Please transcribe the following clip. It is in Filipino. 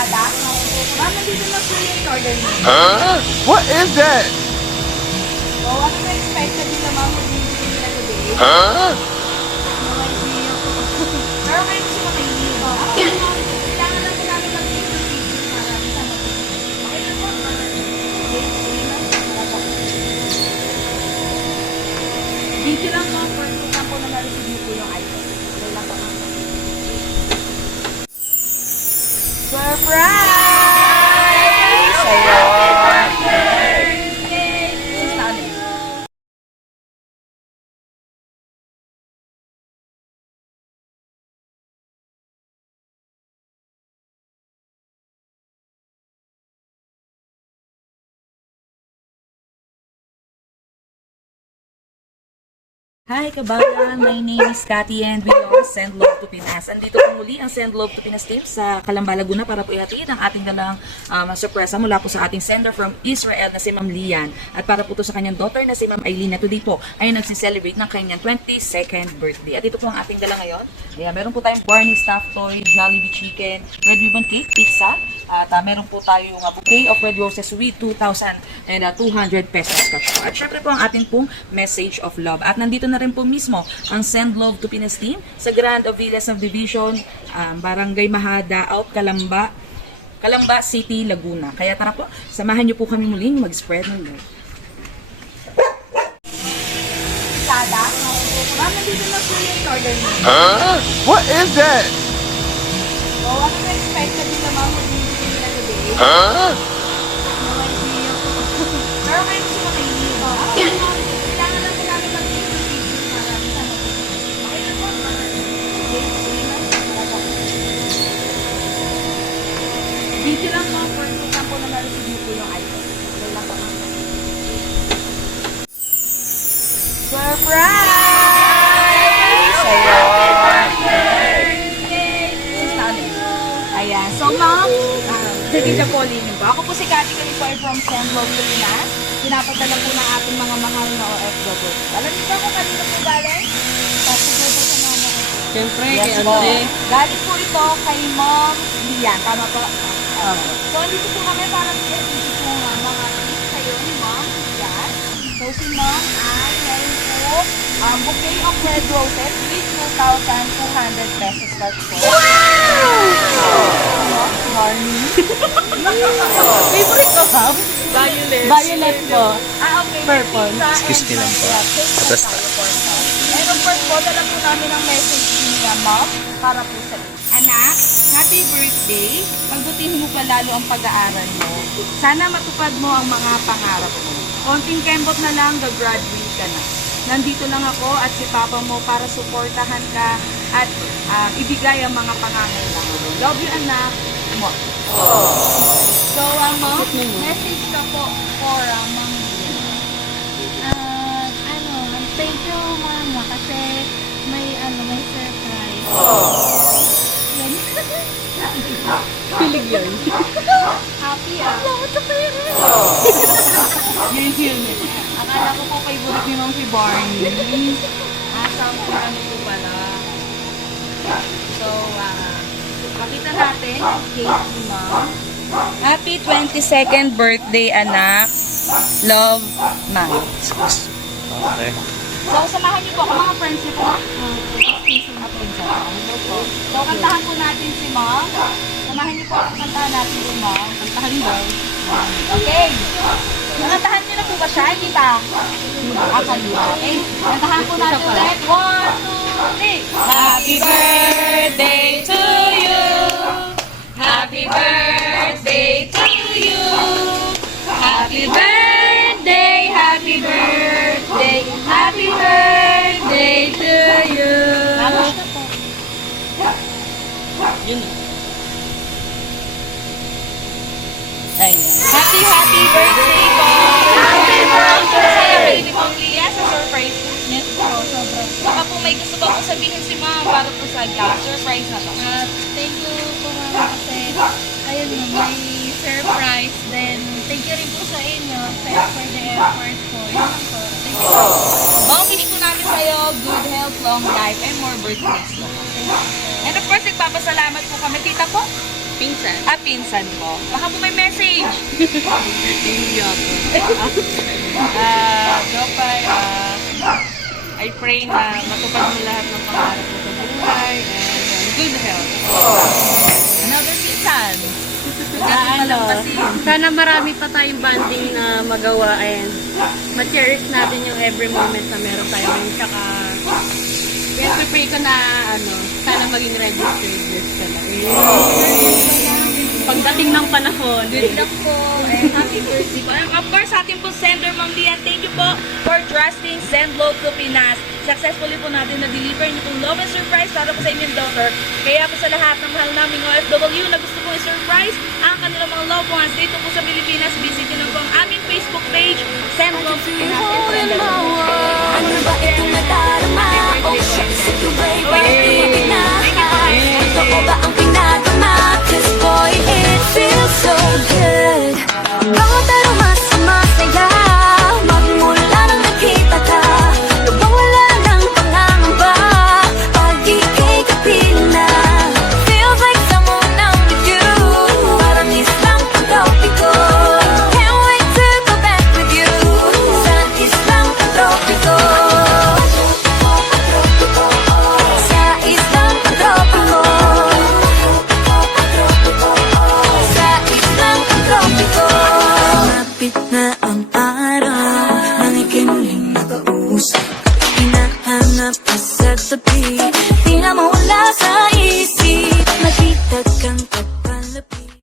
Sada? Ma'am, nandito na po yung order niyo. Huh? What is that? So, ano na expected nila ma'am magbibigay nila today? Huh? No idea po. Pero kayo gusto mo kayo. Kailangan lang po namin mag-video para isama po. Okay lang po. Video lang po. Pwede lang po na na-receive po yung item. Okay lang po ma'am. Surprise! Sis na ano? Hi kabayan, my name is Cathy and we are Send Love to Pinas. Andito po muli ang Send Love to Pinas team sa Calamba, Laguna para po ihatid ang ating dalang surpresa mula po sa ating sender from Israel na si Ma'am Lian at para po to sa kanyang daughter na si Ma'am Aileen na today po ay nagsiselebrate ng kanyang 22nd birthday. At ito po ang ating dala ngayon. Ayan, meron po tayong Barney stuffed toy, Jollibee chicken, red ribbon cake, pizza, at meron po tayong bouquet of red roses with 2,200 pesos cash po. At syempre po ang ating pong message of love. At nandito na rin po mismo ang Send Love to Pinas team sa Grand Aviles Subdivision, Barangay Mahada, Out Calamba, City, Laguna. Kaya tara po, samahan niyo po kami muling mag-spread ng love. Sada? Ma'am, nandito na po yung order niyo. Huh? What is that? So, ano na expected nila ma'am magbibigay nila today? Huh? No idea po. Pero kayo gusto mo kayo. Kailangan lang po namin mag-video para isama po. Okay lang po. Video lang po. Pwede lang po na na-receive po yung item. Okay lang po. Surprise! Sis na ano? Ayan. So, ma'am, Tita Pauline po. Ako po si Cathy Califoy from Send Love to Pinas. Pinapadala po ng ating mga mahal na OFW. Alam niyo ba kung kanino po galing? Kasi po po sa mama ko. Siyempre, Yes po. Galing po ito kay Ma'am Lian. Tama po? So, dito po kami para i-edit po nga mga tips kayo ni Ma'am Lian. So, si Ma'am ay meron po bouquet of red roses with 2,200 pesos cash po. Wow! Barney. Favorite ko, ma'am? Violet po. Okay. Purple. Excuse me lang po. Atas na. And of course po, dala po namin ang message niya, ma'am, para po sa iyo. Anak, happy birthday. Pagbutihin mo pa lalo ang pag-aaral mo. Sana matupad mo ang mga pangarap mo. Konting kembot na lang, gagraduate ka na. Nandito lang ako at si Papa mo para suportahan ka at ibigay ang mga pangangailangan. Love you, anak. Mo. So, ma'am, message ka po for Ma'am Lian. Thank you, mama, kasi may surprise. Yan. Pilig yan. Happy ah. Yun. Akala ko po favorite ni Ma'am si Barney. Ano po pala. So, pakita natin ang cake ni Ma'am. Happy 22nd birthday, anak. Love, Ma'am. Okay. So, samahan niyo po ako mga friends niyo po. So, kantahan po natin si Ma'am. Samahan niyo po ako, kantahan natin si Ma'am. Kantahan daw. Okay. Nakantahan niyo na po ba siya? Hindi pa. Okay. Kantahan po natin ulit. 1, 2, 3. Happy birthday to you. Happy birthday to you. Happy birthday, happy birthday, happy birthday to you. Happy birthday po! Happy birthday! Happy birthday sa surprise po niya. Baka po may gusto pa po sabihin si Ma'am para po sa surprise na to. Thank you po, mama, kasi ayun mo, may surprise. Then, thank you rin po sa inyo for the effort po. Yun lang po. Thank you. Bang wish po namin sa'yo good health, long life, and more birthdays. And of course, ito nagpapasalamat po kami. Tita po? Pinsan. Pinsan po. Baka po may message. Hindi ako. Jopay, I pray na matupad mo lahat ng pangarap mo sa buhay and good health. Another pinsan. Sana marami pa tayong banding na magawa and ma-cherish natin yung every moment na meron tayo ngayon. Tsaka, pray ko na, sana maging registered list ka lang. Pagdating ng panahon. Good luck po and happy birthday po. And of course, ating po sender, Ma'am Lian, thank you po for trusting Send Love to Pinas. Successfully po natin na-deliver niyo pong love and surprise para po sa inyong daughter. Kaya po sa lahat ng mahal naming OFW na gusto pong i-surprise ang kanilang mga loved ones dito po sa Pilipinas, visitin lang po ang aming Facebook page, Send Love to Pinas and Send Love. Ano ba itong nadarama? Oh, sa'yo ba'y pag-ibig na? Totoo ba ang pinagama? 'Cause boy, it feels so good. Bawat araw mas masaya, magmula nang nakita ka. Nawawala ng pangangamba, pag ika'y kapiling na. Feels like someone I'm with you, parang islang pag-tropiko. Can't wait to go back with you, sa islang pag-tropiko. Sa islang pag-tropiko. Sa islang pag-tropiko. Malapit na